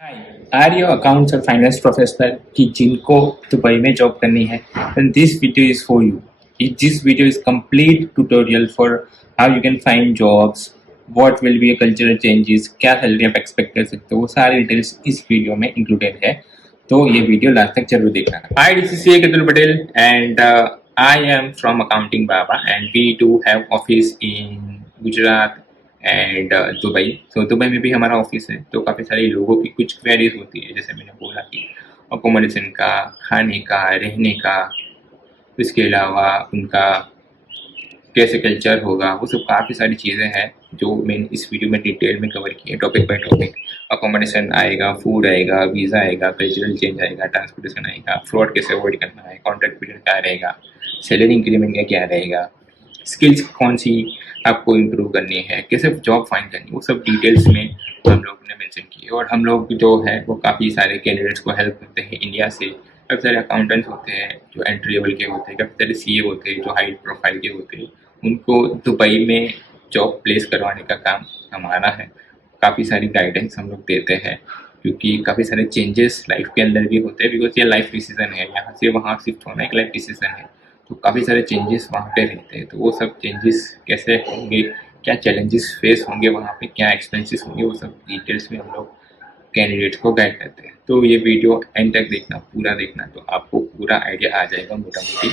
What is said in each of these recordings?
Hi, are you accounts और finance professional कि जिनको दुबई में जॉब करनी है? then this video is for you. This video is complete tutorial for how you can find jobs, what will be your cultural changes, क्या salary आप expect कर सकते हो, वो सारी डिटेल्स इस वीडियो में इंक्लूडेड है। तो ये वीडियो लास्ट तक जरूर देखना। Hi, this is C Katul Patel and I am from accounting Baba and we do have office in Gujarat and Dubai. तो दुबई में भी हमारा ऑफिस है। तो काफ़ी सारे लोगों की कुछ क्वेरीज होती है, जैसे मैंने बोला कि अकोमोडेशन का, खाने का, रहने का, इसके अलावा उनका कैसे कल्चर होगा, वो सब काफ़ी सारी चीज़ें हैं जो मैंने इस वीडियो में डिटेल में कवर की है, टॉपिक बाय टॉपिक। अकोमोडेशन आएगा, फूड आएगा, वीज़ा आएगा, कल्चरल चेंज आएगा, ट्रांसपोर्टेशन आएगा, फ्रॉड कैसे अवॉइड करना है, कॉन्ट्रैक्ट पीरियड क्या रहेगा, सैलरी इंक्रीमेंट का क्या रहेगा, स्किल्स कौन सी आपको इम्प्रूव करनी है, कैसे जॉब फाइंड करनी है, वो सब डिटेल्स में हम लोग ने मेंशन की है। और हम लोग जो है वो काफ़ी सारे कैंडिडेट्स को हेल्प करते हैं इंडिया से। काफ़ी सारे अकाउंटेंट्स होते हैं जो एंट्री लेवल के होते हैं, काफ़ी सारे सीए होते हैं जो हाई प्रोफाइल के होते हैं, उनको दुबई में जॉब प्लेस करवाने का काम हमारा है। काफ़ी सारी गाइडेंस हम लोग देते हैं, क्योंकि काफ़ी सारे चेंजेस लाइफ के अंदर भी होते हैं, बिकॉज ये लाइफ डिसीजन है, यहाँ से वहाँ शिफ्ट होना एक लाइफ डिसीजन है। तो काफ़ी सारे चेंजेस वहाँ पे रहते हैं। तो वो सब चेंजेस कैसे होंगे, क्या चैलेंजेस फेस होंगे वहाँ पे, क्या एक्सपेंसेस होंगे, वो सब डिटेल्स में हम लोग कैंडिडेट्स को गाइड करते हैं। तो ये वीडियो एंड तक देखना, पूरा देखना, तो आपको पूरा आइडिया आ जाएगा मोटा मोटी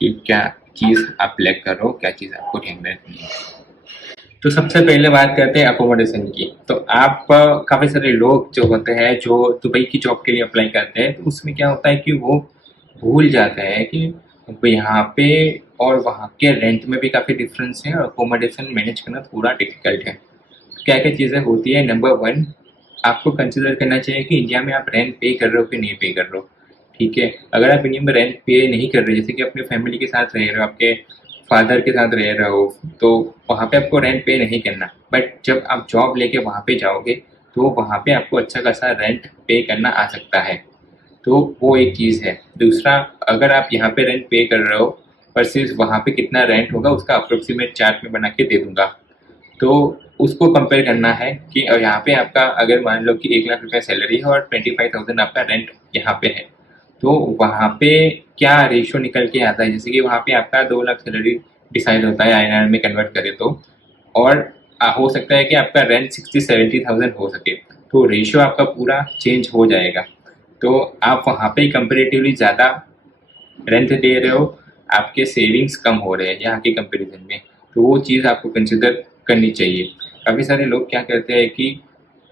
कि क्या चीज़ आप लैक कर रहे हो, क्या चीज़ आपको ध्यान में रखनी है। तो सबसे पहले बात करते हैं अकोमोडेशन की। तो आप काफ़ी सारे लोग जो होते हैं जो दुबई की जॉब के लिए अप्लाई करते हैं, तो उसमें क्या होता है कि वो भूल जाते हैं कि यहाँ पे और वहाँ के रेंट में भी काफ़ी डिफरेंस है और अकोमोडेशन मैनेज करना थोड़ा डिफिकल्ट है। क्या क्या चीज़ें होती है? नंबर वन, आपको कंसिडर करना चाहिए कि इंडिया में आप रेंट पे कर रहे हो कि नहीं पे कर रहे हो। ठीक है, अगर आप इंडिया में रेंट पे नहीं कर रहे, जैसे कि अपने फैमिली के साथ रह रहे हो, आपके फादर के साथ रह रहे हो, तो वहाँ पे आपको रेंट पे नहीं करना। बट जब आप जॉब लेके वहाँ पे जाओगे तो वहाँ पे आपको अच्छा खासा रेंट पे करना आ सकता है। तो वो एक चीज़ है। दूसरा, अगर आप यहाँ पे रेंट पे कर रहे हो वर्सेस वहाँ पे कितना रेंट होगा उसका अप्रोक्सीमेट चार्ट में बना के दे दूंगा। तो उसको कंपेयर करना है कि यहाँ पे आपका अगर मान लो कि 1 लाख रुपया सैलरी है और 25,000 आपका रेंट यहाँ पे है, तो वहाँ पे क्या रेशियो निकल के आता है। जैसे कि वहाँ पे आपका 2 लाख सैलरी डिसाइड होता है INR में कन्वर्ट करें तो, और हो सकता है कि आपका रेंट 60-70,000 हो सके, तो रेशियो आपका पूरा चेंज हो जाएगा। तो आप वहाँ पे कंपेरेटिवली ज़्यादा रेंट दे रहे हो, आपके सेविंग्स कम हो रहे हैं यहाँ के कंपेरिजन में। तो वो चीज़ आपको कंसिडर करनी चाहिए। काफ़ी सारे लोग क्या करते हैं कि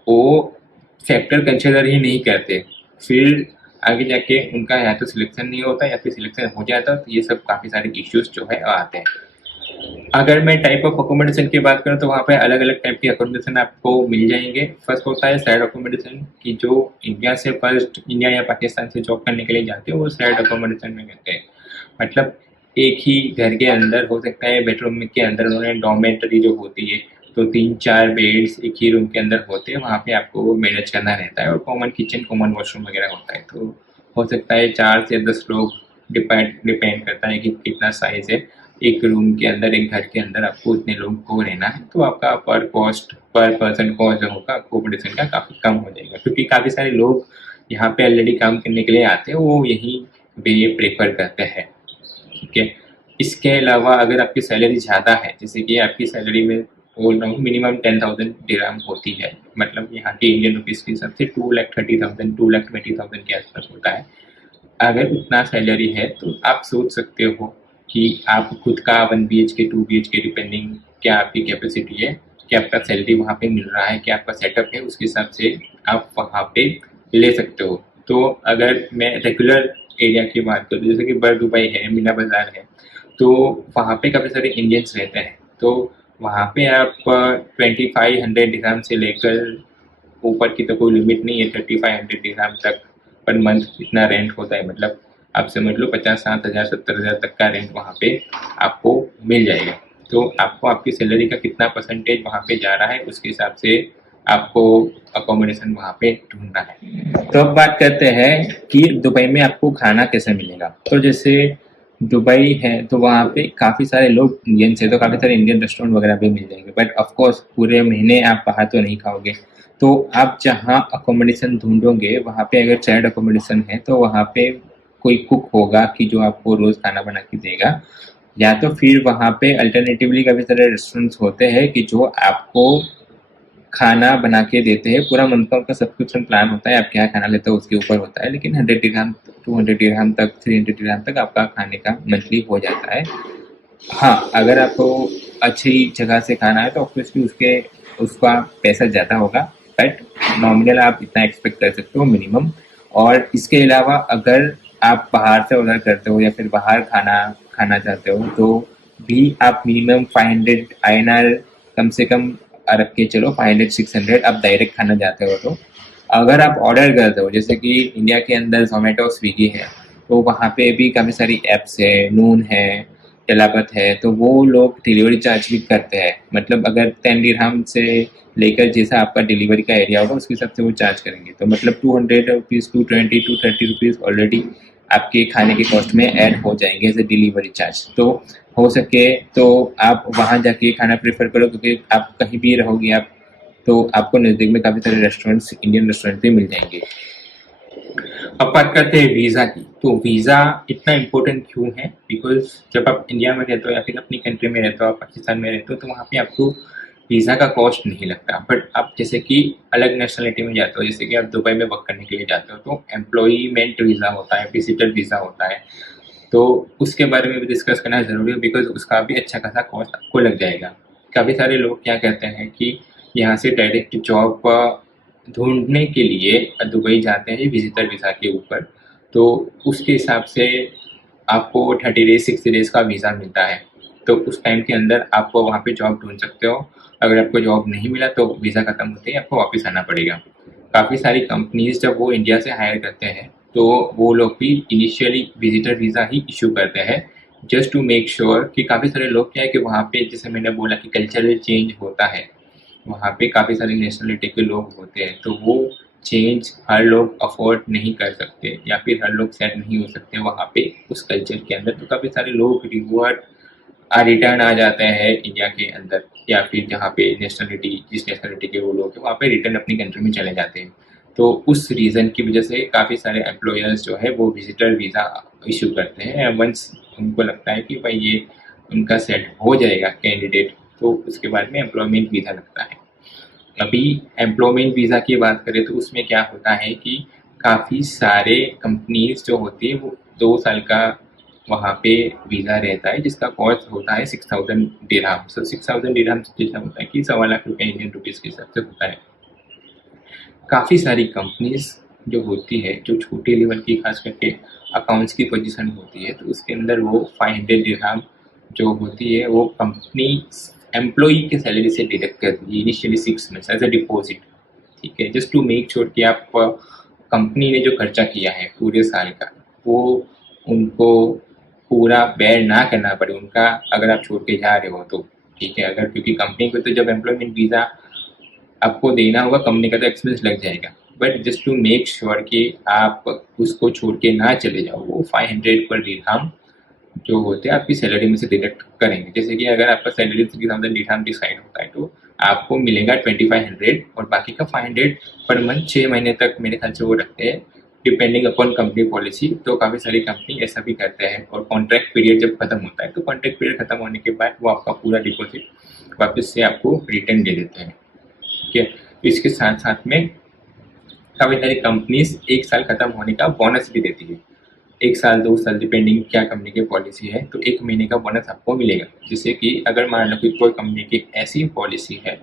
वो फैक्टर कंसिडर ही नहीं करते, फिर आगे जाके उनका या तो सिलेक्शन नहीं होता या फिर सिलेक्शन हो जाता है। तो ये सब काफ़ी सारे इश्यूज जो है आते हैं। अगर मैं टाइप ऑफ अकोमोडेशन की बात करूँ तो वहाँ पे अलग अलग टाइप के अकोमोडेशन आपको मिल जाएंगे। फर्स्ट होता है शेयर्ड अकोमोडेशन, की जो इंडिया से फर्स्ट इंडिया या पाकिस्तान से जॉब करने के लिए जाते हैं वो शेयर्ड अकोमोडेशन में करते हैं। मतलब एक ही घर के अंदर हो सकता है, बेडरूम के अंदर उन्होंने डॉर्मेटरी जो होती है, तो 3-4 बेड्स एक ही रूम के अंदर होते हैं, वहाँ पे आपको मैनेज करना रहता है और कॉमन किचन, कॉमन वॉशरूम वगैरह होता है। तो हो सकता है 4 से 10 लोग, डिपेंड करता है कि कितना साइज है। एक रूम के अंदर, एक घर के अंदर आपको उतने लोग को रहना है, तो आपका पर पर्सन कॉस्ट जो होगा अकोमोडेशन का काफ़ी कम हो जाएगा, क्योंकि काफ़ी सारे लोग यहाँ पे ऑलरेडी काम करने के लिए आते हैं, वो यहीं पे प्रेफर करते हैं। ठीक है, इसके अलावा अगर आपकी सैलरी ज़्यादा है, जैसे कि आपकी सैलरी में बोल रहा हूँ मिनिमम 10,000 दिरहम होती है, मतलब यहाँ के इंडियन रुपीज़ के हिसाब से 2,30,000 2,20,000 के आसपास होता है। अगर उतना सैलरी है तो आप सोच सकते हो कि आप खुद का 1 BHK 2 BHK डिपेंडिंग क्या आपकी कैपेसिटी है, क्या आपका सैलरी वहाँ पे मिल रहा है, क्या आपका सेटअप है, उसके हिसाब से आप वहाँ पे ले सकते हो। तो अगर मैं रेगुलर एरिया की बात करूँ, जैसे कि बर दुबई है, मीना बाज़ार है, तो वहाँ पे काफ़ी सारे इंडियंस रहते हैं। तो वहाँ पे आप 2500 दिरहम से लेकर ऊपर की तो कोई लिमिट नहीं है, 3500 दिरहम तक पर मंथ इतना रेंट होता है। मतलब आप समझ लो 50-60,000 70,000 तक का रेंट वहाँ पे आपको मिल जाएगा। तो आपको आपकी सैलरी का कितना परसेंटेज वहाँ पे जा रहा है उसके हिसाब से आपको अकोमोडेशन वहाँ पे ढूंढना है। तो अब बात करते हैं कि दुबई में आपको खाना कैसे मिलेगा। तो जैसे दुबई है तो वहाँ पे काफ़ी सारे लोग इंडियंस है, तो काफ़ी सारे इंडियन रेस्टोरेंट वगैरह भी मिल जाएंगे, बट ऑफकोर्स पूरे महीने आप बाहर तो नहीं खाओगे। तो आप जहाँ अकोमोडेशन ढूंढोगे वहाँ पे अगर चाइल्ड अकोमोडेशन है तो वहाँ पे कोई कुक होगा कि जो आपको रोज खाना बना के देगा, या तो फिर वहाँ पे अल्टरनेटिवली काफ़ी सारे रेस्टोरेंट्स होते हैं कि जो आपको खाना बना के देते हैं। पूरा मंथ का उनका सब्सक्रिप्शन प्लान होता है, आप क्या खाना लेते हो उसके ऊपर होता है, लेकिन 100 दिरहम 200 दिरहम तक 300 दिरहम तक आपका खाने का मंथली हो जाता है। हाँ, अगर आपको अच्छी जगह से खाना है तो ऑब्वियसली उसका पैसा ज़्यादा होगा, बट नॉमिनल आप इतना एक्सपेक्ट कर सकते हो मिनिमम। और इसके अलावा अगर आप बाहर से ऑर्डर करते हो या फिर बाहर खाना खाना चाहते हो तो भी आप मिनिमम 500 INR कम से कम रख के चलो, 500-600 आप डायरेक्ट खाना चाहते हो तो। अगर आप ऑर्डर करते हो जैसे कि इंडिया के अंदर जोमेटो स्विगी है, तो वहाँ पे भी काफ़ी सारी ऐप्स है, नून है, जलापत है, तो वो लोग डिलीवरी चार्ज भी करते हैं। मतलब अगर 10 दिरहम से लेकर जैसा आपका डिलीवरी का एरिया होगा उसके हिसाब से वो चार्ज करेंगे। तो मतलब 200 रुपीज़, 220, 230 रुपीज़ ऑलरेडी आपके खाने के कॉस्ट में ऐड हो जाएंगे एज ए डिलीवरी चार्ज। तो हो सके तो आप वहाँ जाके खाना प्रेफर करो, क्योंकि आप कहीं भी रहोगे आप तो आपको नज़दीक में काफ़ी सारे रेस्टोरेंट्स, इंडियन रेस्टोरेंट भी मिल जाएंगे। अब बात करते हैं वीज़ा की। तो वीज़ा इतना इम्पोर्टेंट क्यों है? बिकॉज जब आप इंडिया में रहते हो या फिर अपनी कंट्री में रहते हो, आप पाकिस्तान में रहते हो, तो वहाँ पे आपको वीज़ा का कॉस्ट नहीं लगता। बट आप जैसे कि अलग नेशनलिटी में जाते हो, जैसे कि आप दुबई में वर्क करने के लिए जाते हो, तो एम्प्लॉयमेंट वीज़ा होता है, विजिटर वीज़ा होता है, तो उसके बारे में भी डिस्कस करना ज़रूरी है, बिकॉज उसका भी अच्छा खासा कॉस्ट आपको लग जाएगा। काफ़ी सारे लोग क्या कहते हैं कि यहाँ से डायरेक्ट जॉब ढूंढने के लिए दुबई जाते हैं विजिटर वीज़ा के ऊपर, तो उसके हिसाब से आपको 30 डेज 60 डेज का वीज़ा मिलता है। तो उस टाइम के अंदर आप वहाँ पे जॉब ढूंढ सकते हो। अगर आपको जॉब नहीं मिला तो वीज़ा ख़त्म होते ही आपको वापस आना पड़ेगा। काफ़ी सारी कंपनीज जब वो इंडिया से हायर करते हैं तो वो लोग भी इनिशियली विजिटर वीज़ा ही इशू करते हैं, जस्ट टू मेक श्योर कि काफ़ी सारे लोग क्या है कि वहाँ पे जैसे मैंने बोला कि कल्चरल चेंज होता है, वहाँ पे काफ़ी सारी नेशनलिटी के लोग होते हैं, तो वो चेंज हर लोग अफोर्ड नहीं कर सकते या फिर हर लोग सेट नहीं हो सकते वहाँ पे उस कल्चर के अंदर। तो काफ़ी सारे लोग रिटर्न आ जाते हैं इंडिया के अंदर, या फिर जहाँ पे नेशनलिटी जिस नेशनलिटी के वो लोग हैं वहाँ पे रिटर्न अपनी कंट्री में चले जाते हैं। तो उस रीज़न की वजह से काफ़ी सारे एम्प्लॉयर्स जो है वो विजिटर वीज़ा इशू करते हैं। वंस उनको लगता है कि भाई ये उनका सेट हो जाएगा कैंडिडेट, तो उसके बाद में एम्प्लॉयमेंट वीज़ा लगता है। अभी एम्प्लॉयमेंट वीज़ा की बात करें तो उसमें क्या होता है कि काफ़ी सारे कंपनीज जो होती है वो 2 साल का वहाँ पे वीज़ा रहता है, जिसका कॉस्ट होता है 6000 दिरहम। सो 6000 दिरहम जैसा होता है कि 1.25 लाख रुपये इंडियन रुपीज़ के हिसाब से होता है। काफ़ी सारी कंपनीज जो होती है, जो छोटे लेवल की खास करके अकाउंट्स की पोजीशन होती है, तो उसके अंदर वो 500 दिरहम जो होती है वो कंपनी एम्प्लॉई के सैलरी से डिडक्ट करती है initially 6 months as a deposit. ठीक है, जस्ट टू मेक श्योर कि आप कंपनी ने जो खर्चा किया है पूरे साल का वो उनको पूरा बेयर ना करना पड़े उनका, अगर आप छोड़ के जा रहे हो तो। ठीक है, अगर क्योंकि कंपनी को तो जब एम्प्लॉयमेंट वीज़ा आपको देना होगा, कंपनी का तो एक्सपेंस लग जाएगा, but just to make sure कि आप उसको छोड़ के ना चले जाओ, वो 500 पर दिरहम जो होते हैं आपकी सैलरी में से डिडक्ट करेंगे। जैसे कि अगर आपका सैलरी 3000 दिरहम डिसाइड होता है तो आपको मिलेगा 2500, और बाकी का 500 पर मंथ 6 महीने तक मेरे ख्याल से वो रखते हैं, डिपेंडिंग अपॉन कंपनी पॉलिसी। तो काफ़ी सारी कंपनी ऐसा भी करते हैं, और कॉन्ट्रैक्ट पीरियड जब खत्म होता है तो कॉन्ट्रैक्ट पीरियड खत्म होने के बाद वो आपका पूरा डिपॉजिट वापस से आपको रिटर्न दे देते हैं। ठीक है, तो इसके साथ साथ में काफ़ी सारी कंपनीज 1 साल खत्म होने का बोनस भी देती है। 1 साल 2 साल डिपेंडिंग क्या कंपनी की पॉलिसी है, तो 1 महीने का बोनस आपको मिलेगा। जिससे कि अगर मान लो कि कोई कंपनी की ऐसी पॉलिसी है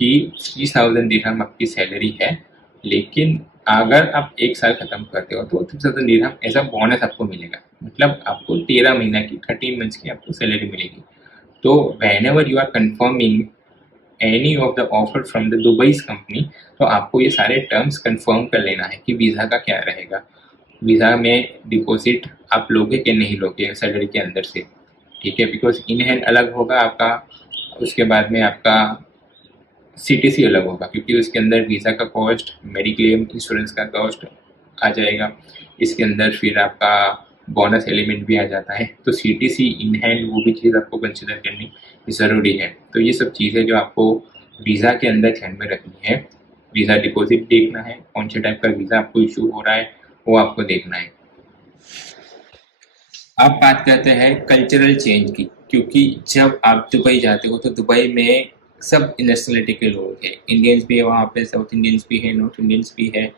कि 3000 दिरहम आपकी सैलरी है, लेकिन अगर आप 1 साल खत्म करते हो तो 3000 दिरहम ऐसा बोनस आपको मिलेगा। मतलब आपको 13 महीना की 13 मंथ्स की आपको सैलरी मिलेगी। तो whenever you are confirming any of the offer from the Dubai's company, तो आपको ये सारे टर्म्स कंफर्म कर लेना है कि वीज़ा का क्या रहेगा, वीज़ा में डिपॉजिट आप लोगे कि नहीं लोगे सैलरी के अंदर से। ठीक है, बिकॉज इन हैंड अलग होगा आपका, उसके बाद में आपका CTC अलग होगा, क्योंकि उसके अंदर वीज़ा का कॉस्ट, मेडिक्लेम इंश्योरेंस का कॉस्ट आ जाएगा, इसके अंदर फिर आपका बोनस एलिमेंट भी आ जाता है। तो CTC इन हैंड वो भी चीज़ आपको कंसिडर करनी ज़रूरी है। तो ये सब चीज़ें जो आपको वीज़ा के अंदर ध्यान में रखनी है। वीज़ा डिपॉजिट देखना है, कौन से टाइप का वीज़ा आपको इशू हो रहा है वो आपको देखना है। अब बात करते हैं कल्चरल चेंज की, क्योंकि जब आप दुबई जाते हो तो दुबई में सब नेशनलिटी के लोग हैं, इंडियंस भी है वहाँ पे, साउथ इंडियंस भी है, नॉर्थ इंडियंस भी है,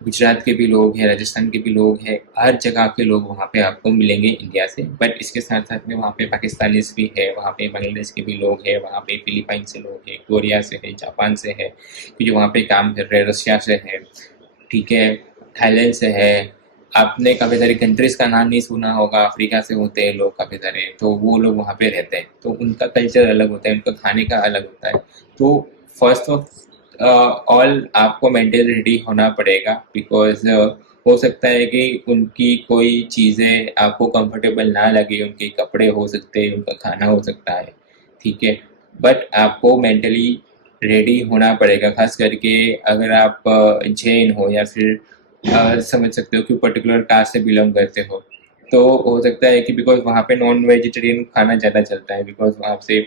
गुजरात के भी लोग हैं, राजस्थान के भी लोग हैं, हर जगह के लोग वहाँ पे आपको मिलेंगे इंडिया से। बट इसके साथ साथ में वहाँ पे पाकिस्तानीज भी है, वहाँ पे बांग्लादेश के भी लोग हैं, वहाँ पे फिलीपाइन से लोग हैं, कोरिया से है, जापान से है, कि जो वहाँ पे काम कर रहे हैं, रशिया से है, ठीक है, थाईलैंड से है। आपने काफ़ी सारी कंट्रीज़ का नाम नहीं सुना होगा, अफ्रीका से होते हैं लोग काफ़ी सारे, तो वो लोग वहाँ पे रहते हैं, तो उनका कल्चर अलग होता है, उनका खाने का अलग होता है। तो फर्स्ट ऑफ ऑल आपको मेंटली रेडी होना पड़ेगा, बिकॉज हो सकता है कि उनकी कोई चीज़ें आपको कंफर्टेबल ना लगे, उनके कपड़े हो सकते हैं, उनका खाना हो सकता है, ठीक है, बट आपको मेंटली रेडी होना पड़ेगा, खास करके अगर आप जैन हो या फिर समझ सकते हो कि पर्टिकुलर कास्ट से बिलोंग करते हो, तो हो सकता है कि बिकॉज वहाँ पे नॉन वेजिटेरियन खाना ज़्यादा चलता है, बिकॉज वहाँ से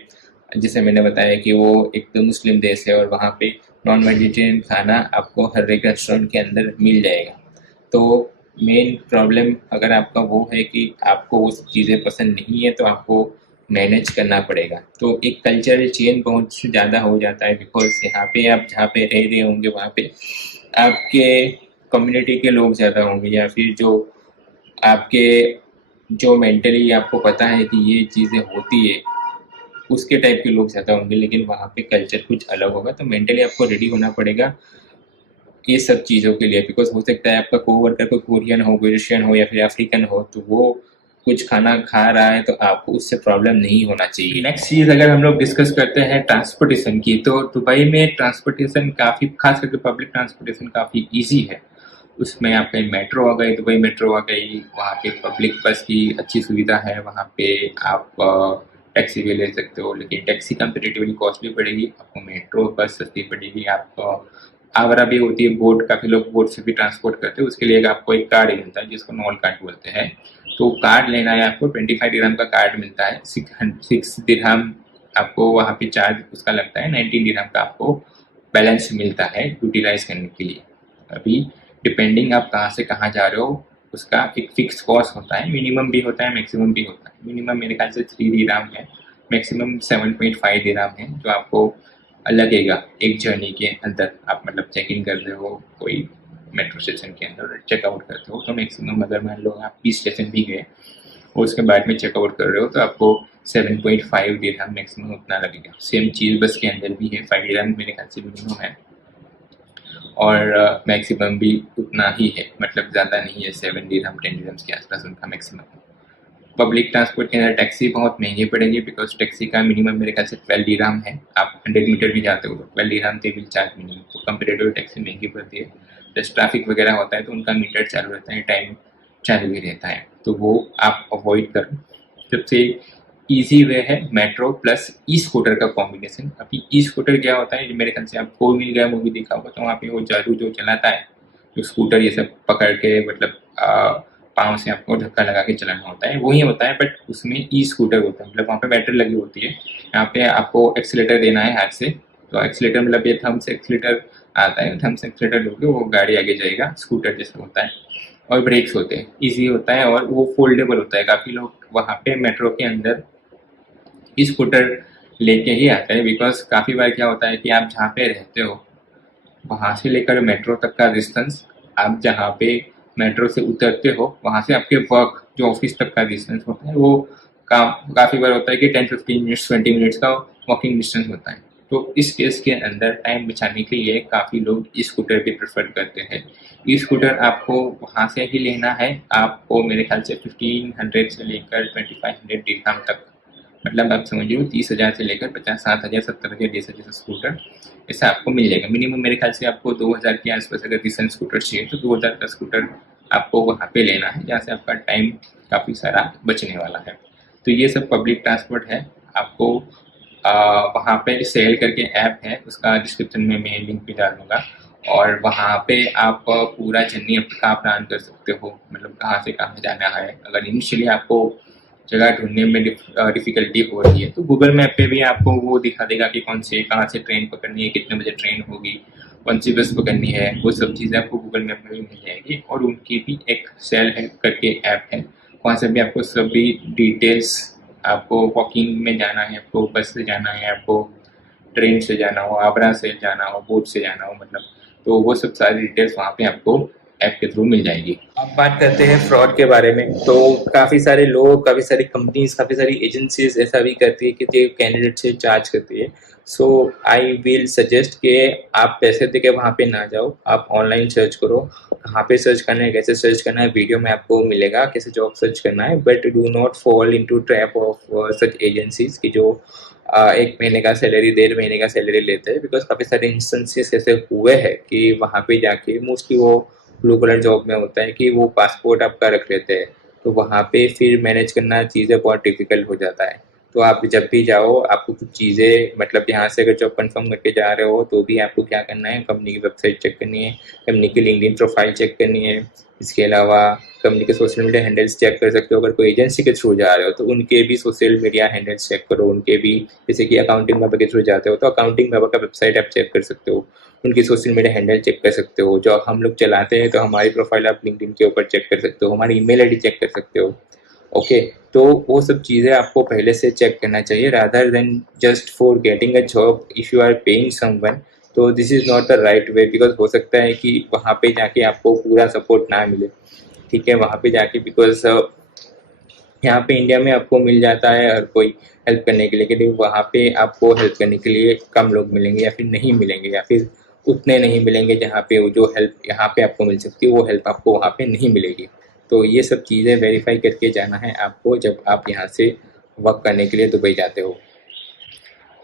जैसे मैंने बताया कि वो एक तो मुस्लिम देश है और वहाँ पे नॉन वेजिटेरियन खाना आपको हर एक रेस्टोरेंट के अंदर मिल जाएगा। तो मेन प्रॉब्लम अगर आपका वो है कि आपको वो सब चीज़ें पसंद नहीं है, तो आपको मैनेज करना पड़ेगा। तो एक कल्चरल चेंज बहुत ज़्यादा हो जाता है, बिकॉज यहाँ पे आप जहाँ पे रह रहे होंगे वहाँ पे आपके कम्युनिटी के लोग ज़्यादा होंगे, या फिर जो आपके जो मेंटली आपको पता है कि ये चीज़ें होती है उसके टाइप के लोग ज़्यादा होंगे, लेकिन वहाँ पे कल्चर कुछ अलग होगा, तो मेंटली आपको रेडी होना पड़ेगा ये सब चीज़ों के लिए, बिकॉज हो सकता है आपका कोवर्कर कोई कोरियन हो, कोई रशियन हो या फिर अफ्रीकन हो, तो वो कुछ खाना खा रहा है तो आपको उससे प्रॉब्लम नहीं होना चाहिए। नेक्स्ट चीज़ अगर हम लोग डिस्कस करते हैं ट्रांसपोर्टेशन की, तो दुबई में ट्रांसपोर्टेशन काफ़ी, खास करके पब्लिक ट्रांसपोर्टेशन काफ़ी ईजी है। उसमें आपका मेट्रो आ गई, दुबई मेट्रो आ गई, वहाँ पे पब्लिक बस की अच्छी सुविधा है, वहाँ पे आप टैक्सी भी ले सकते हो, लेकिन टैक्सी कंपेरेटिवली कॉस्टली पड़ेगी, आपको मेट्रो बस सस्ती पड़ेगी। आप आवारा भी होती है, बोट, काफ़ी लोग बोट से भी ट्रांसपोर्ट करते हैं, उसके लिए आपको एक कार्ड मिलता है जिसको नॉल कार्ड बोलते हैं, तो कार्ड लेना है आपको, 25 दिरहम का कार्ड मिलता है, 6 दिरहम आपको वहाँ पे चार्ज उसका लगता है, 19 दिरहम का आपको बैलेंस मिलता है यूटिलाइज करने के लिए। अभी डिपेंडिंग आप कहाँ से कहाँ जा रहे हो उसका एक फिक्स कॉस्ट होता है, मिनिमम भी होता है, मैक्सिमम भी होता है। मिनिमम मेरे ख्याल से 3 दिरहम है, मैक्सिमम 7.5 दिरहम है, जो आपको लगेगा एक जर्नी के अंदर। आप मतलब चेक इन कर रहे हो कोई मेट्रो स्टेशन के अंदर, चेकआउट करते हो, तो मैक्सिमम अगर मान लो आप 20 स्टेशन भी गए और उसके बाद में चेकआउट कर रहे हो तो आपको 7.5 दिरहम मैक्सिमम उतना लगेगा। सेम चीज़ बस के अंदर भी है, 5 दिरहम मेरे ख्याल से मिनिमम है और मैक्सिमम भी उतना ही है, मतलब ज़्यादा नहीं है, 7 दिरहम 10 दिरहम्स के आसपास उनका मैक्सिमम है। पब्लिक ट्रांसपोर्ट के अंदर टैक्सी बहुत महंगी पड़ेगी, बिकॉज टैक्सी का मिनिमम मेरे ख्याल से 12 दिरहम है। आप 100 मीटर भी जाते हो तो 12 दिरहम दे विल चार्ज मिनिमम, तो कंपेरेटिव टैक्सी महंगी पड़ती है। जैसे ट्रैफिक वगैरह होता है तो उनका मीटर चालू रहता है, टाइम चालू ही रहता है, तो वो आप अवॉइड करो। सबसे ईजी वे है मेट्रो प्लस ई स्कूटर का कॉम्बिनेशन। अभी ई स्कूटर क्या होता है, मेरे ख्याल से आप कोई मिल गया मूवी देखा होगा, तो वहाँ पे वो जादू जो चलाता है, जो स्कूटर ये सब पकड़ के मतलब पाँव से आपको धक्का लगा के चलाना होता है, वही होता है, बट उसमें ई स्कूटर होता है, मतलब वहाँ पे बैटरी लगी होती है, यहाँ पे आपको एक्सीलेटर देना है हाथ से, तो एक्सीलेटर मतलब ये थंब से एक्सीलेटर आता है, थंब से एक्सीलेटर दोगे वो गाड़ी आगे जाएगा, स्कूटर जैसा होता है, और ब्रेक्स होते हैं, ईजी होता है, और वो फोल्डेबल होता है। काफ़ी लोग वहाँ पे मेट्रो के अंदर ई स्कूटर लेके ही आते हैं, बिकॉज काफ़ी बार क्या होता है कि आप जहाँ पे रहते हो वहाँ से लेकर मेट्रो तक का डिस्टेंस, आप जहाँ पे मेट्रो से उतरते हो वहाँ से आपके वर्क जो ऑफिस तक का डिस्टेंस होता है, वो काफ़ी बार होता है कि 10-15 मिनट्स 20 मिनट्स का वॉकिंग डिस्टेंस होता है। तो इस केस के अंदर टाइम बचाने के लिए काफ़ी लोग ई स्कूटर भी प्रेफर करते हैं। ई स्कूटर आपको वहाँ से ही लेना है, आपको मेरे ख्याल से 1500 से लेकर 2500 दिरहम तक, मतलब आप समझिए 30,000 से लेकर 50, 60,000, 70,000 जैसा स्कूटर ऐसा आपको मिल जाएगा। मिनिमम मेरे ख्याल से आपको 2000 के आसपास अगर रिसेंट स्कूटर चाहिए तो 2000 का स्कूटर आपको वहाँ पे लेना है, जहाँ से आपका टाइम काफ़ी सारा बचने वाला है। तो ये सब पब्लिक ट्रांसपोर्ट है। आपको वहाँ पे सेल करके ऐप है, उसका डिस्क्रिप्शन में मैं लिंक भी डाल दूँगा, और वहाँ पे आप पूरा जर्नी का प्लान कर सकते हो, मतलब कहाँ से कहाँ जाना है। अगर इनिशियली आपको जगह ढूंढने में डिफ़िकल्टी हो रही है तो गूगल मैप पे भी आपको वो दिखा देगा कि कौन से कहाँ से ट्रेन पकड़नी है, कितने बजे ट्रेन होगी, कौन सी बस पकड़नी है, वो सब चीज़ें आपको गूगल मैप में भी मिल जाएगी। और उनकी भी एक सेल हेल्प करके ऐप है, वहाँ से भी आपको सभी डिटेल्स, आपको वॉकिंग में जाना है, आपको बस से जाना है, आपको ट्रेन से जाना हो, आगरा से जाना हो, बोट से जाना हो, मतलब तो वो सब सारी डिटेल्स वहाँ पे आपको ऐप के थ्रू मिल जाएगी। अब बात करते हैं फ्रॉड के बारे में। तो काफ़ी सारे लोग, काफ़ी सारी कंपनीज, काफ़ी सारी एजेंसीज ऐसा भी करती है कि जो कैंडिडेट से चार्ज करती है। सो आई विल सजेस्ट कि आप पैसे दे के वहाँ पे ना जाओ, आप ऑनलाइन सर्च करो। कहाँ पे सर्च करना है, कैसे सर्च करना है, वीडियो में आपको मिलेगा कैसे जॉब सर्च करना है। But do not fall into trap of such agencies की जो 1 महीने का सैलरी, 1.5 महीने का सैलरी लेते हैं। बिकॉज काफ़ी सारे इंस्टेंसेस ऐसे हुए हैं कि वहाँ पे जाके मोस्टली वो ब्लू कलर जॉब में होता है कि वो पासपोर्ट आपका रख लेते हैं, तो वहाँ पे फिर मैनेज करना चीज़ें बहुत डिफिकल्ट हो जाता है। तो आप जब भी जाओ, आपको कुछ चीज़ें, मतलब यहाँ से अगर जॉब कंफर्म करके जा रहे हो तो भी आपको क्या करना है, कंपनी की वेबसाइट चेक करनी है, कंपनी की लिंक्डइन प्रोफाइल चेक करनी है। इसके अलावा कंपनी के सोशल मीडिया हैंडल्स चेक कर सकते हो। अगर कोई एजेंसी के थ्रू जा रहे हो तो उनके भी सोशल मीडिया हैंडल्स चेक करो, उनके भी, जैसे कि अकाउंटिंग बाबा के थ्रू जाते हो तो अकाउंटिंग बाबा का वेबसाइट आप चेक कर सकते हो, उनकी सोशल मीडिया हैंडल चेक कर सकते हो। जो हम लोग चलाते हैं तो हमारी प्रोफाइल आप लिंक्डइन के ऊपर चेक कर सकते हो, हमारी ईमेल आईडी चेक कर सकते हो। ओके, तो वो सब चीज़ें आपको पहले से चेक करना चाहिए, rather than just for getting a job if you are paying someone. तो this is not the right way, because हो सकता है कि वहाँ पे जाके आपको पूरा सपोर्ट ना मिले। ठीक है, वहाँ पे जाके, बिकॉज यहाँ पे इंडिया में आपको मिल जाता है हर कोई हेल्प करने के लिए, लेकिन वहाँ पे आपको हेल्प करने के लिए कम लोग मिलेंगे, या फिर नहीं मिलेंगे, या फिर उतने नहीं मिलेंगे जहाँ पे वो जो हेल्प यहाँ पे आपको मिल सकती है वो हेल्प आपको वहाँ पे नहीं मिलेगी। तो ये सब चीज़ें वेरीफाई करके जाना है आपको जब आप यहाँ से वर्क करने के लिए दुबई जाते हो।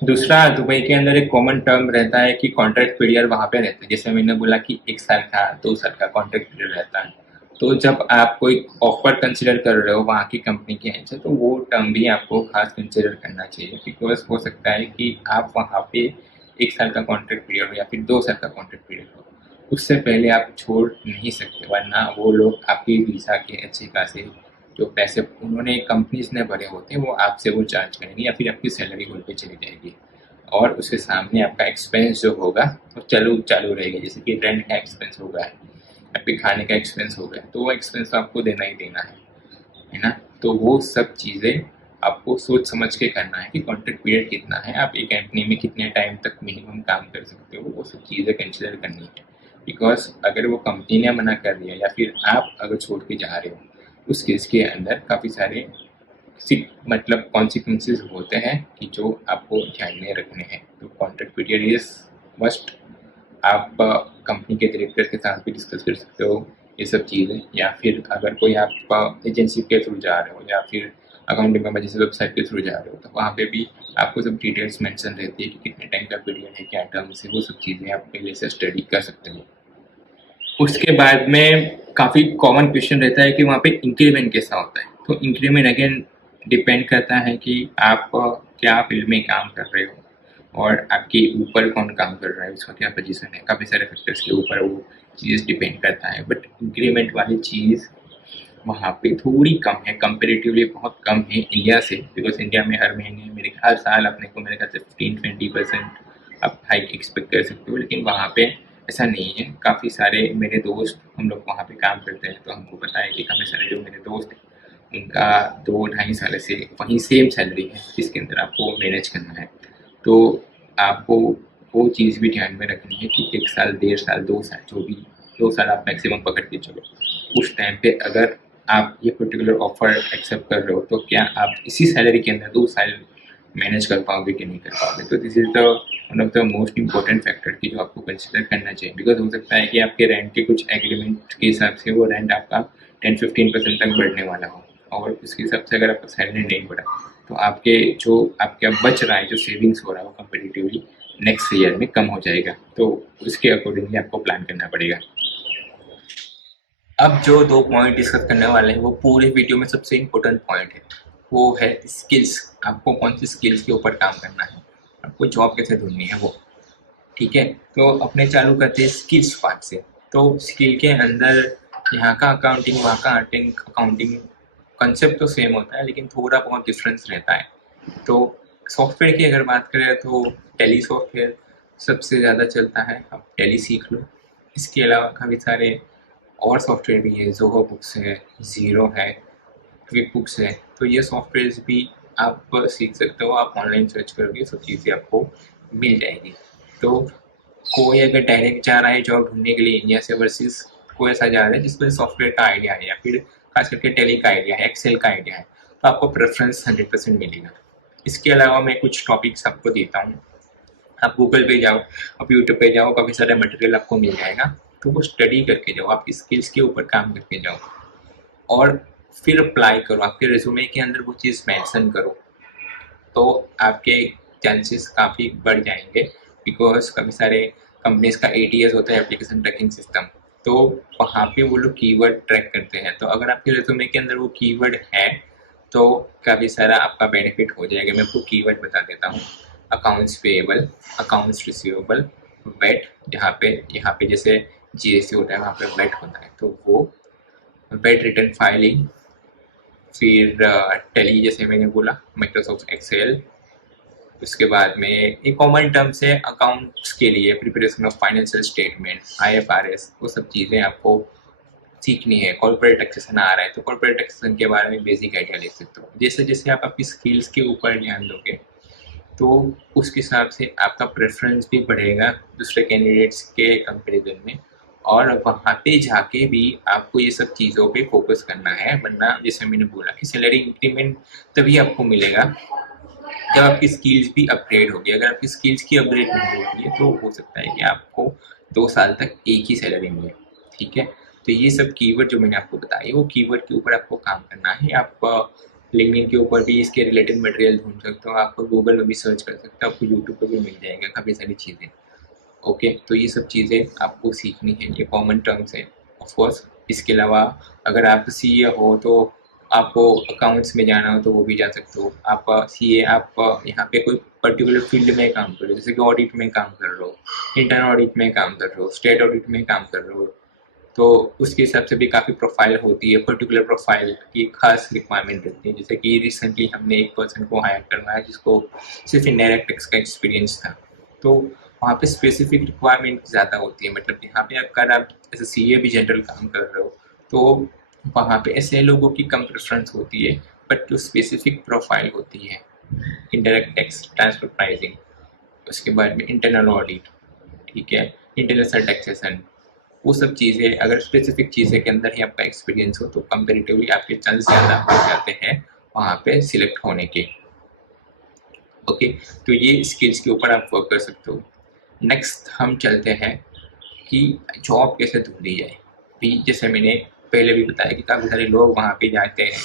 दूसरा, दुबई के अंदर एक कॉमन टर्म रहता है कि कॉन्ट्रैक्ट पीरियड वहाँ पे रहता है। जैसे मैंने बोला कि 1 साल का, 2 साल का कॉन्ट्रैक्ट पीरियड रहता है। तो जब आप कोई ऑफर कंसिडर कर रहे हो वहाँ की कंपनी के एंड से, तो वो टर्म भी आपको खास कंसिडर करना चाहिए। बिकॉज हो सकता है कि आप वहाँ पे 1 साल का कॉन्ट्रैक्ट पीरियड हो या फिर 2 साल का कॉन्ट्रैक्ट पीरियड हो, उससे पहले आप छोड़ नहीं सकते, वरना वो लोग आपकी वीज़ा के अच्छे खासे जो पैसे उन्होंने कंपनीज ने भरे होते हैं वो आपसे वो चार्ज करेंगे, या फिर आपकी सैलरी होल्ड पे चली जाएगी। और उसके सामने आपका एक्सपेंस जो होगा वो चालू चालू रहेगी, जैसे कि रेंट का एक्सपेंस होगा, आपके खाने का एक्सपेंस होगा, तो वो एक्सपेंस तो आपको देना ही देना है ना। तो वो सब चीज़ें आपको सोच समझ के करना है कि कॉन्ट्रैक्ट पीरियड कितना है, आप एक कंपनी में कितने टाइम तक मिनिमम काम कर सकते हो, वो सब चीज़ें कंसिडर करनी है। बिकॉज अगर वो कंपनी ने मना कर दिया या फिर आप अगर छोड़ के जा रहे हो, उस केस के अंदर काफ़ी सारे मतलब कॉन्सिक्वेंसेस होते हैं कि जो आपको ध्यान में रखने हैं। तो कॉन्ट्रैक्ट पीरियड इज मस्ट। आप कंपनी के डायरेक्टर के साथ भी डिस्कस कर सकते हो ये सब चीज़ें, या फिर अगर कोई आप एजेंसी के थ्रू जा रहे हो या फिर अकाउंटिंग में जैसे वेबसाइट के थ्रू जा रहे हो, तो वहाँ पे भी आपको सब डिटेल्स मेंशन रहती है कि कितने टाइम का पीरियड है, क्या टर्म्स है, वो सब चीज़ें आप पहले से स्टडी कर सकते हो। उसके बाद में काफ़ी कॉमन क्वेश्चन रहता है कि वहाँ पे इंक्रीमेंट कैसा होता है। तो इंक्रीमेंट अगेन डिपेंड करता है कि आप क्या फील्ड में काम कर रहे हो और आपके ऊपर कौन काम कर रहा है, उसका क्या पोजीशन है। काफ़ी सारे फैक्टर्स के ऊपर वो चीज़ डिपेंड करता है। बट इंक्रीमेंट वाली चीज़ वहाँ पे थोड़ी कम है, कंपेरेटिवली बहुत कम है इंडिया से। बिकॉज इंडिया में हर महीने मेरे हर साल अपने को मेरे ख्याल से 15-20% आप हाइक एक्सपेक्ट कर सकते हो, लेकिन वहाँ पे ऐसा नहीं है। काफ़ी सारे मेरे दोस्त, हम लोग वहाँ पे काम करते हैं तो हमको पता है कि काफ़ी सारे जो मेरे दोस्त हैं उनका 2-2.5 साल से वहीं सेम सैलरी है जिसके अंदर आपको मैनेज करना है। तो आपको वो चीज़ भी ध्यान में रखनी है कि 1 साल, 1.5 साल, 2 साल, जो भी 2 साल आप मैक्सिमम पकड़ के चलो, उस टाइम पे अगर आप ये पर्टिकुलर ऑफर एक्सेप्ट कर रहे हो तो क्या आप इसी सैलरी के अंदर 2 साल मैनेज कर पाओगे कि नहीं कर पाओगे। तो this is the one of the most important factor की जो आपको कंसिडर करना चाहिए। बिकॉज हो सकता है कि आपके रेंट के कुछ एग्रीमेंट के हिसाब से वो रेंट आपका 10-15% तक बढ़ने वाला हो, और उसके हिसाब से अगर आपका सैलरी नहीं बढ़ा तो आपके जो आपका बच रहा है, जो सेविंग्स हो रहा है, वो कंपेरेटिवली नेक्स्ट ईयर में कम हो जाएगा। तो उसके अकॉर्डिंगली आपको प्लान करना पड़ेगा। अब जो 2 पॉइंट डिस्कस करने वाले हैं वो पूरे वीडियो में सबसे इम्पोर्टेंट पॉइंट है, वो है स्किल्स। आपको कौन सी स्किल्स के ऊपर काम करना है, आपको जॉब कैसे ढूंढनी है वो। ठीक है, तो अपने चालू करते हैं स्किल्स पार्ट से। तो स्किल के अंदर यहाँ का अकाउंटिंग, वहाँ का अकाउंटिंग कंसेप्ट तो सेम होता है, लेकिन थोड़ा बहुत डिफरेंस रहता है। तो सॉफ्टवेयर की अगर बात करें तो टैली सॉफ्टवेयर, सबसे ज़्यादा चलता है, आप टैली सीख लो। इसके अलावा काफ़ी सारे और सॉफ्टवेयर भी है, ज़ोहो बुक्स है, ज़ीरो है, क्विक बुक्स है, तो ये सॉफ्टवेयर्स भी आप सीख सकते हो। आप ऑनलाइन सर्च करोगे सब चीज़ें आपको मिल जाएगी। तो कोई अगर डायरेक्ट जा रहा है जॉब ढूंढने के लिए इंडिया से, वर्सेस कोई ऐसा जा रहा है जिसको सॉफ्टवेयर का आइडिया है या फिर खास करके टेली का आइडिया है, एक्सेल का आइडिया है, तो आपको प्रेफरेंस 100% मिलेगा। इसके अलावा मैं कुछ टॉपिक्स आपको देता हूँ। आप गूगल पे जाओ, आप यूट्यूब पे जाओ, काफ़ी सारे मटेरियल आपको मिल जाएगा, तो वो स्टडी करके जाओ, आपकी स्किल्स के ऊपर काम करके जाओ और फिर अप्लाई करो, आपके रिज्यूमे के अंदर वो चीज़ मेंशन करो, तो आपके चांसेस काफ़ी बढ़ जाएंगे। बिकॉज काफ़ी सारे कंपनीज का एटीएस होता है, एप्लीकेशन ट्रैकिंग सिस्टम, तो वहाँ पे वो लोग कीवर्ड ट्रैक करते हैं। तो अगर आपके रिज्यूमे के अंदर वो कीवर्ड है तो काफ़ी सारा आपका बेनिफिट हो जाएगा। मैं आपको कीवर्ड बता देता हूँ। Accounts payable, accounts receivable, wait, यहाँ पे जैसे जीएसटी होता है वहाँ पे वेट होता है, तो वो वेट रिटर्न फाइलिंग, फिर टेली जैसे मैंने बोला, माइक्रोसॉफ्ट एक्सेल। उसके बाद में एक कॉमन टर्म्स है अकाउंट्स के लिए, preparation of financial statement, IFRS, वो सब चीज़ें आपको सीखनी है। कॉर्पोरेट टैक्सेशन आ रहा है तो कॉर्पोरेट टैक्सेशन के बारे में बेसिक आइडिया ले सकते हो। जैसे जैसे आप आपकी स्किल्स के ऊपर ध्यान दोगे तो उसके हिसाब से आपका प्रेफरेंस भी बढ़ेगा दूसरे कैंडिडेट्स के कंपेरिजन में, और वहाँ पे जाके भी आपको ये सब चीज़ों पे फोकस करना है। वरना जैसे मैंने बोला कि सैलरी इंक्रीमेंट तभी आपको मिलेगा जब आपकी स्किल्स भी अपग्रेड होगी। अगर आपकी स्किल्स की अपग्रेड नहीं होती है तो हो सकता है कि आपको 2 साल तक एक ही सैलरी मिले। ठीक है, तो ये सब कीवर्ड जो मैंने आपको बताई वो कीवर्ड के ऊपर आपको काम करना है। आप लिंक्डइन के ऊपर भी इसके रिलेटेड मटेरियल ढूंढ सकते हो, आप गूगल में भी सर्च कर सकते हो, आपको यूट्यूब पर भी मिल जाएगा काफ़ी सारी चीज़ें। ओके, तो ये सब चीज़ें आपको सीखनी है, ये कॉमन टर्म्स है ऑफकोर्स। इसके अलावा अगर आप सीए हो तो आपको अकाउंट्स में जाना हो तो वो भी जा सकते हो। आप सीए, आप यहाँ पे कोई पर्टिकुलर फील्ड में काम कर रहे हो, जैसे कि ऑडिट में काम कर रहे हो, इंटरनल ऑडिट में काम कर रहे हो, स्टेट ऑडिट में काम कर रहे हो, तो उसके हिसाब से भी काफ़ी प्रोफाइल होती है। पर्टिकुलर प्रोफाइल की खास रिक्वायरमेंट रहती है। जैसे कि रिसेंटली हमने एक पर्सन को हायर करवाया जिसको सिर्फ इनडायरेक्ट टैक्स का एक्सपीरियंस था, तो वहाँ पे स्पेसिफिक रिक्वायरमेंट ज़्यादा होती है। मतलब यहाँ पे अगर आप एज सीए भी जनरल काम कर रहे हो तो वहाँ पे ऐसे लोगों की कम प्रेफरेंस होती है, बट जो स्पेसिफिक प्रोफाइल होती है, इंडायरेक्ट टैक्स, ट्रांसफर प्राइसिंग, उसके बाद में इंटरनल ऑडिट, ठीक है, इंटरनेशनल टैक्सेशन, वो सब चीज़ें अगर स्पेसिफिक चीज़ें के अंदर ही आपका एक्सपीरियंस हो तो कंपेरेटिवली आपके चांस ज़्यादा हो जाते हैं वहाँ पे सिलेक्ट होने के। ओके, तो ये स्किल्स के ऊपर आप वर्क कर सकते हो। नेक्स्ट हम चलते हैं कि जॉब कैसे ढूंढी जाए। भी जैसे मैंने पहले भी बताया कि काफ़ी सारे लोग वहाँ पे जाते हैं,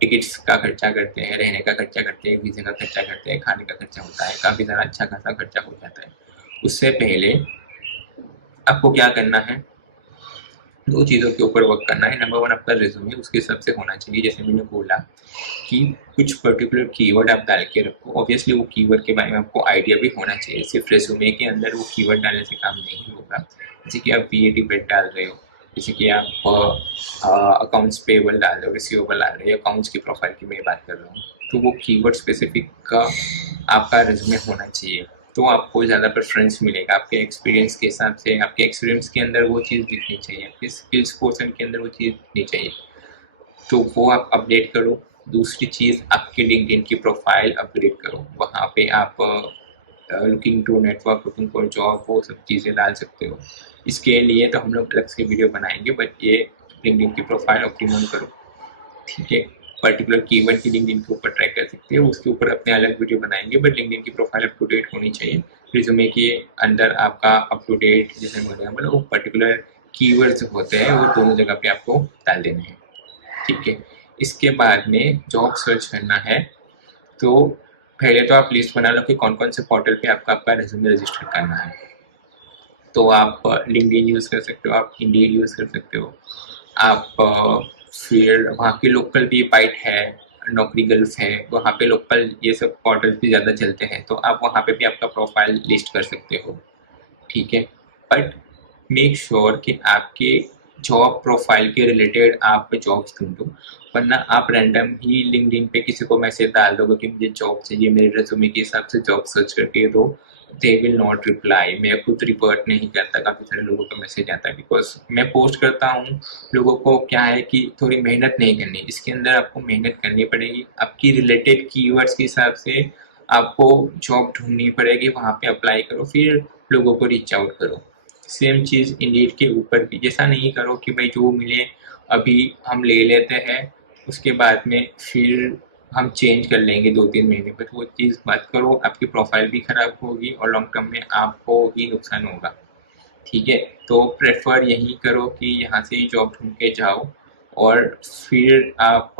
टिकट्स का खर्चा करते हैं, रहने का खर्चा करते हैं, वीज़े का खर्चा करते हैं, खाने का खर्चा होता है, काफ़ी सारा अच्छा खासा खर्चा हो जाता है। उससे पहले आपको क्या करना है, 2 चीज़ों के ऊपर वर्क करना है। नंबर 1 आपका रिज्यूमे उसके हिसाब से होना चाहिए। जैसे मैंने बोला कि कुछ पर्टिकुलर कीवर्ड आप डाल के रखो। ऑब्वियसली वो कीवर्ड के बारे में आपको आइडिया भी होना चाहिए, सिर्फ रिज्यूमे के अंदर वो कीवर्ड डालने से काम नहीं होगा। जैसे कि आप वीएटी बेट डाल रहे हो, जैसे कि आप अकाउंट्स पेबल डाल रहे हो, रिसीवेबल डाल रहे हो, अकाउंट्स की प्रोफाइल की मैं बात कर रहा हूँ, तो वो कीवर्ड स्पेसिफिक का आपका रिज्यूमे होना चाहिए, तो आपको ज़्यादा प्रेफरेंस मिलेगा। आपके एक्सपीरियंस के हिसाब से, आपके एक्सपीरियंस के अंदर वो चीज़ दिखनी चाहिए, आपके स्किल्स पोर्शन के अंदर वो चीज़ दिखनी चाहिए, तो वो आप अपडेट करो। दूसरी चीज़, आपके लिंक्डइन की प्रोफाइल अपग्रेड करो। वहाँ पे आप looking to network, looking for job, वो सब चीज़ें डाल सकते हो। इसके लिए तो हम लोग अलग से वीडियो बनाएंगे, बट ये लिंक्डइन की प्रोफाइल ऑप्टिमम करो। ठीक है, पर्टिकुलर कीवर्ड की लिंक्डइन के ऊपर ट्रैक कर सकते हो, उसके ऊपर अपने अलग वीडियो बनाएंगे, बट लिंक्डइन की प्रोफाइल अप टू डेट होनी चाहिए। रिज्यूमे के अंदर आपका अप टू डेट, जैसे मतलब वो पर्टिकुलर कीवर्ड्स होते हैं वो दोनों जगह पे आपको डाल देने हैं। ठीक है, इसके बाद में जॉब सर्च करना है तो पहले तो आप लिस्ट बना लो कि कौन कौन से पोर्टल पे आपका आपका रिज्यूमे रजिस्टर करना है। तो आप लिंक्डइन यूज़ कर सकते हो, आप इंडीड यूज़ कर सकते हो, आप फिर वहाँ के लोकल भी बाइट है, नौकरी गल्फ है, वहाँ पे लोकल ये सब पोर्टल भी ज़्यादा चलते हैं, तो आप वहाँ पे भी आपका प्रोफाइल लिस्ट कर सकते हो। ठीक है, बट मेक श्योर कि आपके जॉब प्रोफाइल के रिलेटेड आप जॉब्स ढूंढो, वरना आप रैंडम ही लिंक्डइन पे किसी को मैसेज डाल दोगे कि मुझे जॉब चाहिए, मेरे रेज्यूमे के हिसाब से जॉब सर्च करके दो, दे विल नॉट रिप्लाई। मैं खुद रिपोर्ट नहीं करता, काफ़ी सारे लोगों का मैसेज आता है, बिकॉज मैं पोस्ट करता हूँ। लोगों को क्या है कि थोड़ी मेहनत नहीं करनी, इसके अंदर आपको मेहनत करनी पड़ेगी, आपकी रिलेटेड कीवर्ड्स के हिसाब से आपको जॉब ढूंढनी पड़ेगी, वहाँ पे अप्लाई करो, फिर लोगों को रीच आउट करो। सेम चीज़ इंडीड के ऊपर भी, जैसा नहीं करो कि भाई जो मिले अभी हम ले लेते हैं, उसके बाद में फिर हम चेंज कर लेंगे 2-3 महीने पर, वो चीज़ मत करो। आपकी प्रोफाइल भी ख़राब होगी और लॉन्ग टर्म में आपको ही नुकसान होगा। ठीक है, तो प्रेफर यही करो कि यहाँ से ही जॉब ढूंढ के जाओ, और फिर आप,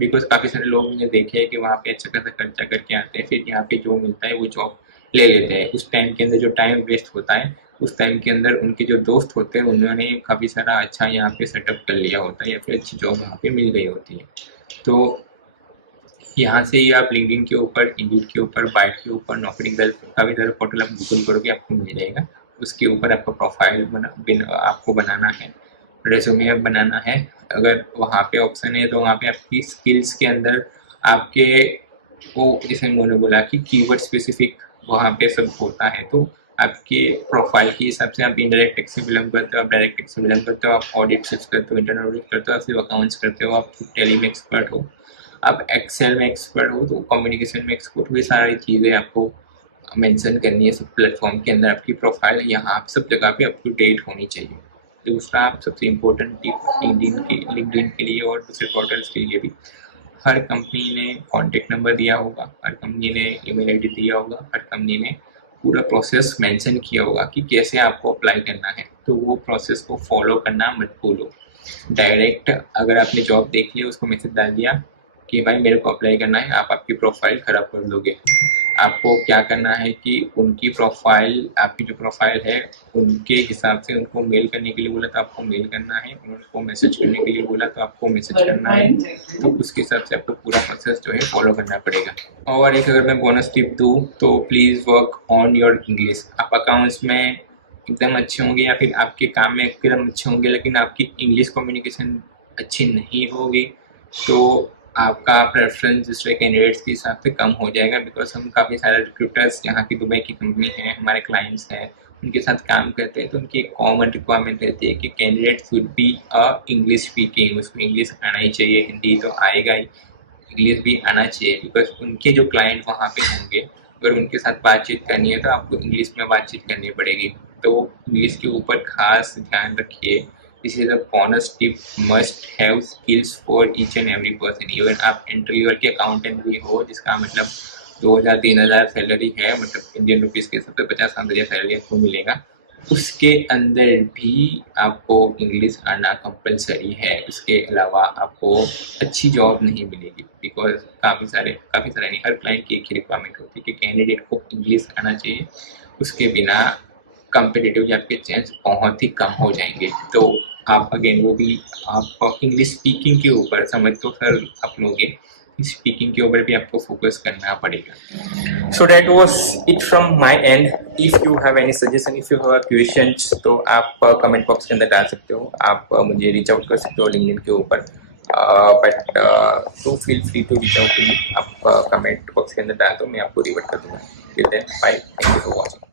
बिकॉज काफ़ी सारे लोग मैंने देखे हैं कि वहाँ पे अच्छा खासा खर्चा करके आते हैं, फिर यहाँ पे जो मिलता है वो जॉब ले लेते हैं। उस टाइम के अंदर जो टाइम वेस्ट होता है, उस टाइम के अंदर उनके जो दोस्त होते हैं उन्होंने काफ़ी सारा अच्छा यहाँ पे सेटअप कर लिया होता है, या फिर अच्छी जॉब यहाँ पे मिल गई होती है। तो यहाँ से ही आप लिंक्डइन के ऊपर, इंडीड के ऊपर, बाइट के ऊपर, नौकरी गर्ल का भी सारा पोर्टल आप गूगल करोगे आपको मिल जाएगा। उसके ऊपर आपका प्रोफाइल आपको बनाना है, रेज्यूमे बनाना है। अगर वहाँ पे ऑप्शन है तो वहाँ पे आपकी स्किल्स के अंदर आपके वो, जैसे मैंने बोला कि कीवर्ड स्पेसिफिक वहाँ पे सब होता है, तो आपके प्रोफाइल के हिसाब से आप इनडायरेक्ट टैक्स से बिलोंग करते हो, आप डायरेक्ट टैक्स से बिलोंग करते हो, आप ऑडिट से करते हो, इंटरनल ऑडिट करते हो, आप सिर्फ अकाउंट्स करते हो, आप टैली में एक्सपर्ट हो, आप एक्सेल में एक्सपर्ट हो, तो कम्युनिकेशन में एक्सपर्ट हो, ये सारी चीज़ें आपको मेंशन करनी है सब प्लेटफॉर्म के अंदर। आपकी प्रोफाइल यहाँ सब जगह पे अप टू डेट होनी चाहिए। दूसरा, आप सबसे इम्पोर्टेंट टिप लिंक्डइन के लिए और दूसरे पोर्टल्स के लिए भी, हर कंपनी ने कॉन्टेक्ट नंबर दिया होगा, हर कंपनी ने ईमेल आईडी दिया होगा, हर कंपनी ने पूरा प्रोसेस मेंशन किया होगा कि कैसे आपको अप्लाई करना है, तो वो प्रोसेस को फॉलो करना मत भूलो। डायरेक्ट अगर आपने जॉब देख लिया, उसको मैसेज डाल दिया कि भाई मेरे को अप्लाई करना है, आप आपकी प्रोफाइल खराब कर दोगे। आपको क्या करना है कि उनकी प्रोफाइल, आपकी जो प्रोफाइल है उनके हिसाब से, उनको मेल करने के लिए बोला तो आपको मेल करना है, उनको मैसेज करने के लिए बोला तो आपको मैसेज करना है, तो उसके हिसाब से आपको पूरा प्रोसेस जो है फॉलो करना पड़ेगा। और एक अगर मैं बोनस टिप दूँ तो please work on your English. आप अकाउंट्स में एकदम अच्छे होंगे या फिर आपके काम में एकदम अच्छे होंगे, लेकिन आपकी इंग्लिश कम्युनिकेशन अच्छी नहीं होगी, तो आपका प्रेफरेंस दूसरे कैंडिडेट्स के हिसाब से कम हो जाएगा। बिकॉज हम काफ़ी सारे रिक्रूटर्स, यहाँ की दुबई की कंपनी है, हमारे क्लाइंट्स हैं, उनके साथ काम करते हैं, तो उनकी एक कॉमन रिक्वायरमेंट रहती है कि candidate should be a English speaking, उसको इंग्लिश आना ही चाहिए, हिंदी तो आएगा ही, इंग्लिश भी आना चाहिए। बिकॉज उनके जो क्लाइंट वहाँ पे होंगे, अगर उनके साथ बातचीत करनी है तो आपको इंग्लिश में बातचीत करनी पड़ेगी, तो इंग्लिश के ऊपर खास ध्यान रखिए। This is a bonus tip, must have skills for each and every person. Even आप एंट्री लेवल के अकाउंटेंट भी हो, जिसका मतलब 2000-3000 सैलरी है, मतलब इंडियन रुपीज़ के हिसाब से 50-60 सैलरी आपको मिलेगा, उसके अंदर भी आपको इंग्लिश आना कंपलसरी है। इसके अलावा आपको अच्छी जॉब नहीं मिलेगी, बिकॉज काफ़ी सारे नहीं, हर क्लाइंट की एक ही रिक्वायरमेंट होती है कि कैंडिडेट को इंग्लिश आना चाहिए, उसके बिना कम्पिटिटिव जॉब के चांस बहुत ही कम हो जाएंगे। तो आप अगेन वो भी, आप इंग्लिश स्पीकिंग के ऊपर, समझ तो सर आप लोगे, स्पीकिंग के ऊपर भी आपको फोकस करना पड़ेगा। So that was it from my and. If you have any suggestion, if you have question, तो आप कमेंट बॉक्स के अंदर डाल सकते हो, आप मुझे रीच आउट कर सकते हो लिंक्डइन के ऊपर, but do feel free to reach out to me. आप कमेंट बॉक्स के अंदर डाल दो, मैं आपको रिवर्ट कर दूंगा। Till then bye, thank you for watching.